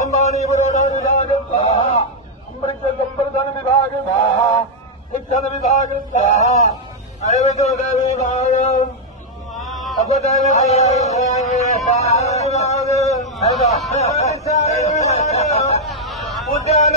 അമ്മാണി വിഭാഗം അമൃത സമ്പ്രദാന വിഭാഗം ശിക്ഷണ വിഭാഗം അയവദേവിഭാഗം ഉദ്യാന